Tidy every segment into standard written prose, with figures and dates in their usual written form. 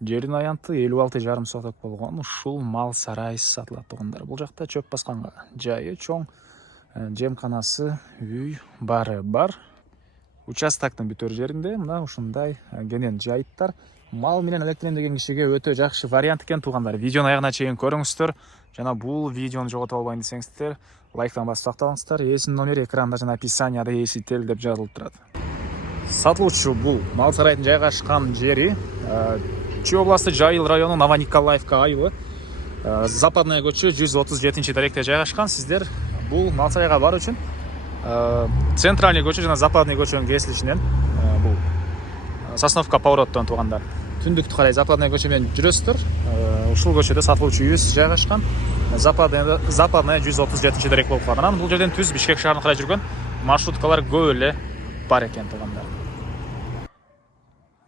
Жердин аянты 56,5 соток болгон ушул мал сарай сатылат туугандар. Бул жакта чөп басканга жайы чоң, жемканасы, үй бары бар. Участоктун бүтөр жеринде мына ушундай кенен жайыттар мал менен электрлендирген кишиге өтө жакшы вариант экен туугандар. Видеону аягына чейин көрүңүздөр. Жана бул видеону жогото албайын десеңиздер, лайктан басып сакталыңыздар. Ээсинин номери экранда жана описанияда ээсител деп жазылып турат. Сатылуучу бул мал сарайдын жайгашкан жери Чүй областы Жайыл району Новониколаевка айылы. Западная көчө 137-даректе жайгашкан. Сиздер бул мал сарайга баруу үчүн центральный көчө жана западный көчөнүн кесилишинен бул Сосновка повороттон туугандар. Түндүктү карай западный көчө менен жүрөсүздөр. Ушул көчөдө сатылуучу үйүбүз жайгашкан. Западная 137-дарек болуп калган. Анан бул жерден түз Бишкек шаарына карай жүргөн маршруткалар көп эле бар экен туугандар.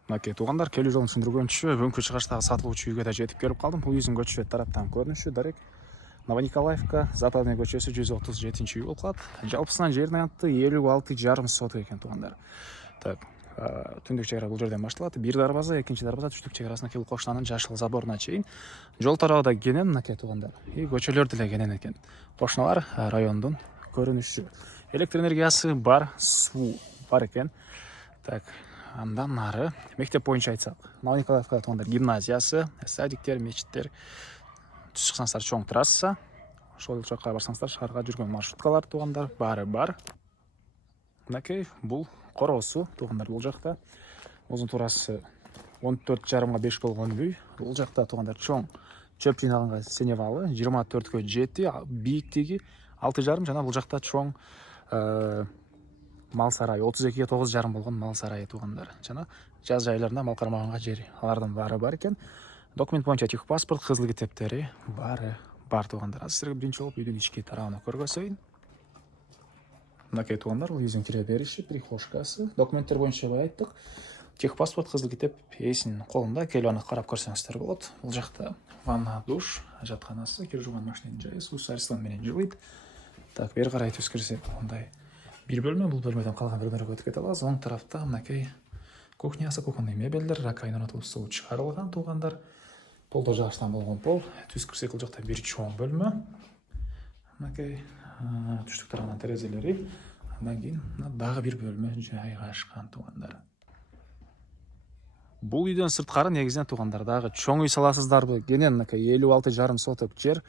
Мынакей туугандар, келүү жолун түшүндүргөнчө бүгүнкү чыгыштагы сатылуучу үйгө да жетип келип калдым. Бул үйдүн көчө тараптан көрүнүшү дарек Новониколаевка Западный көчөсү 137-үй болуп калат. Жалпысынан жердин аянты 56,5 соток экен туугандар. Так, түндүк чек ара бул жерден башталат. Бир дарбаза, экинчи дарбаза түштүк чек арасына келип кошунанын жашыл заборуна чейин. Жол тарабы да кенен мынакей туугандар. И көчөлөр деле кенен экен. Кошуналар райондун көрүнүшү. Электр энергиясы бар, суу бар экен. Так, андан нары мектеп боюнча айтсак, Новониколаевка туугандар гимназиясы, садиктер, мечиттер. Түз чыксаңыздар чоң трасса. Ошол жакка барсаңыздар шаарга жүргөн маршруткалар туугандар баары бар. Мынакей бул короосу туугандар бул жакта. Узун турасы 14,5 болгон үй. Бул жакта туугандар чоң чөп жыйнаганга сенебалы 24кө 7, бийиктиги 6,5 жана бул жакта чоң мал сарайы 32ге 9,5 болгон мал сарайы туугандар. Жана жаз жайларында мал кармаганга жери. Алардын баары бар экен. Документ боюнча техпаспорт, кызыл китептери баары бар туугандар. Азыр силерге биринчи болуп үйдүн ички тарабын көргөзөйүн. Мынакей туугандар, бул үйдүн кире бериши, прихожкасы. Документтер боюнча айттык. Техпаспорт, кызыл китеп ээсинин колунда. Келип аны карап көрсөңүздөр болот. Бул жакта ванна, душ, жатканасы, кир жууган машинанын жайы, суу сарыслан менен жылыйт. Так, бери карай түз кирсек, мындай бир бөлмө, бул бөлмөдөн калган бөлмөлөргө өтүп кете алабыз. Оң тарапта мынакей кухнясы, кухонный мебелдер, раковина орнотулуп суу чыгарылган туугандар. Полдо жагыштан болгон пол. Түз кирсек, бул жакта бир чоң бөлмө. Мынакей түштүк тарабынан терезелери. Андан кийин дагы бир бөлмө жайгашкан туугандар. Бул үйдөн сырткары негизинен туугандар дагы чоң үй саласыздарбы? Кенен мынакей 56,5 соток жер.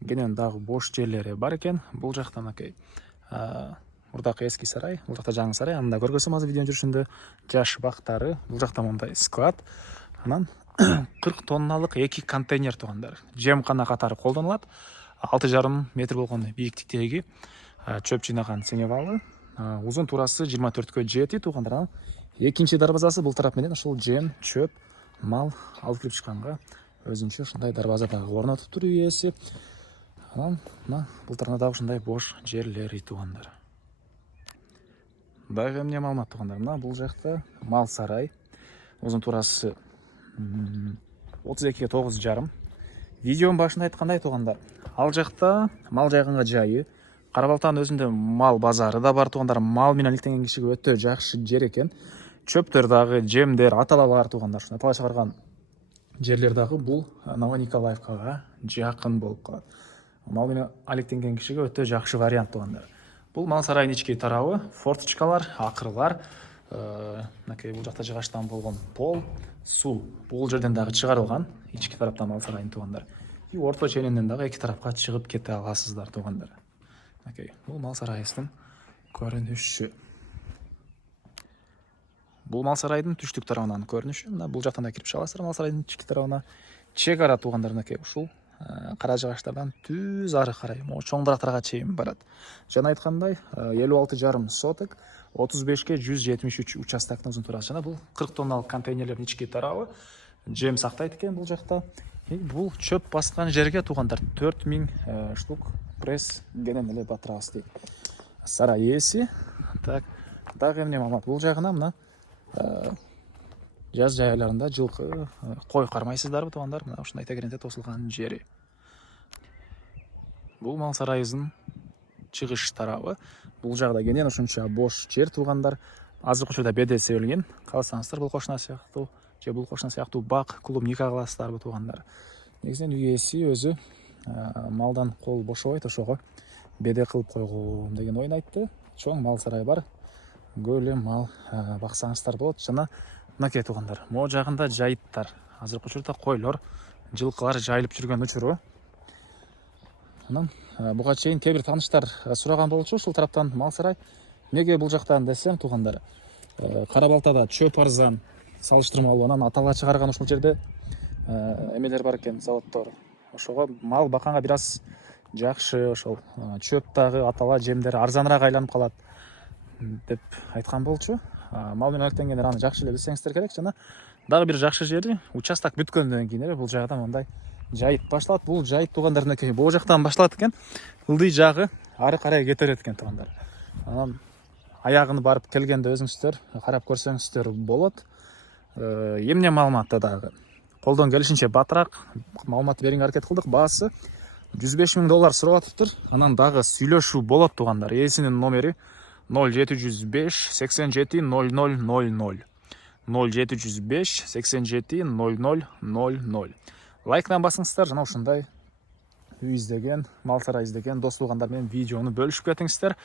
Кенен дагы бош жерлери бар экен. Бул жакта мынакей мурдакы эски сарай, бул жакта жаңы сарай. Анда көргөзсөм азыр видеонун жүрүшүндө жаш бактары. Бул жакта мындай склад. Анан 40 тонналык 2 контейнер туугандар. Жемкана катары колдонулат. 6,5 метр болгон бийиктиктеги чөп жыйнаган сенебалы. Узун турасы 24кө 7 туугандар. Экинчи дарбазасы бул тарап менен ушул жем, чөп, мал алып кирип чыкканга өзүнчө ушундай дарбаза дагы орнотуптур үй ээси. Анан бул тарапта дагы ушундай бош жерлери туугандар. Дагы эмне маалымат туугандар? Мына бул жакта мал сарай. Узун турасы 32ге 9,5. Видеонун башында айткандай туугандар, ал жакта мал жайганга жайы, Карабалтанын өзүндө мал базары да бар туугандар. Мал менен алектенген кишиге өтө жакшы жер экен. Чөптөр дагы, жемдер, аталалар туугандар. Ушундай атала чыгарган жерлер дагы бул Новониколаевкага жакын болуп калат. Мал менен алектенген кишиге өтө жакшы вариант туугандар. Бул мал сарайдын ички тарабы, форточкалар, акырлар, мынакей бул жакта жыгачтан болгон пол, суу бул жерден дагы чыгарылган ички тараптан мал сарайдын туугандар. И орто ченинен дагы эки тарапка чыгып кете аласыздар туугандар. Мынакей бул мал сарайыбыздын көрүнүшү. Бул мал сарайдын түштүк тарабынан көрүнүшү. Мына бул жактан да кирип чыга аласыздар мал сарайдын ички тарабына. Чек ара туугандар мынакей ушул кара жыгачтардан түз ары карай, чоң дарактарга чейин барат. Жана айткандай 56,5 соток, 35ке 173 участоктун узун турасы. Жана бул 40 тонналык контейнерлердин ички тарабы жем сактайт экен бул жакта. Бул чөп баскан жерге туугандар 4000 штук пресс кенен эле батырабыз дейт. Сарай ээси. Так, дагы эмне маалымат? Бул жагына мына жаз жайларында жылкы, кой кармайсыздарбы туугандар? Мына ушундай тегеренте тосулган жери. Бул мал сарайыбыздын чыгыш тарабы. Бул жагда кенен ушунча бош жер туугандар. Азыркы учурда бедел себилген. Калсаңыздар бул кошуна сыяктуу же бул кошуна сыяктуу бак клубника кыласыздарбы туугандар. Негизинен үй ээси өзү малдан кол бошобойт, ошого беде кылып койгум деген оюн айтты. Чоң мал сарай бар, көп эле мал баксаңыздар болот. Жана мынакей туугандар, могу жагында жайыттар, азыркы учурда койлор, жылкылар жайылып жүргөн учуру. Анан буга чейин кээ бир тааныштар сураган болчу ушул тараптан мал сарай эмнеге бул жактан десем туугандар, Кара Балтада чөп арзан салыштырмалуу, анан атала чыгарган ушул жерде эмелер бар экен, заводдор. Ошого мал бакканга бир аз жакшы, ошол чөп дагы атала жемдер арзаныраак айланып калат деп айткан болчу. Мал менен алектенгендер аны жакшы эле билсеңиздер керек. Жана дагы бир жакшы жери, участок бүткөндөн кийин бул жагда мындай жайыт башталат. Бул жайыт туугандар бул жактан башталат экен, ылдый жагы ары карай кете берет экен туугандар. Анан аягын барып келгенде өзүңүздөр карап көрсөңүздөр болот. Эмне маалыматты дагы колдон келишинче батыраак маалымат берүүгө аракет кылдык. Баасы $105,000 сурап атыптыр. Анан дагы сүйлөшүү болот туугандар. Ээсинин номери 0705 87 0000 0705 87 0000. Лайктан басыңыздар, жана ушундай үй издеген, мал сарай издеген дос туугандар менен видеону бөлүшүп кетиңиздер.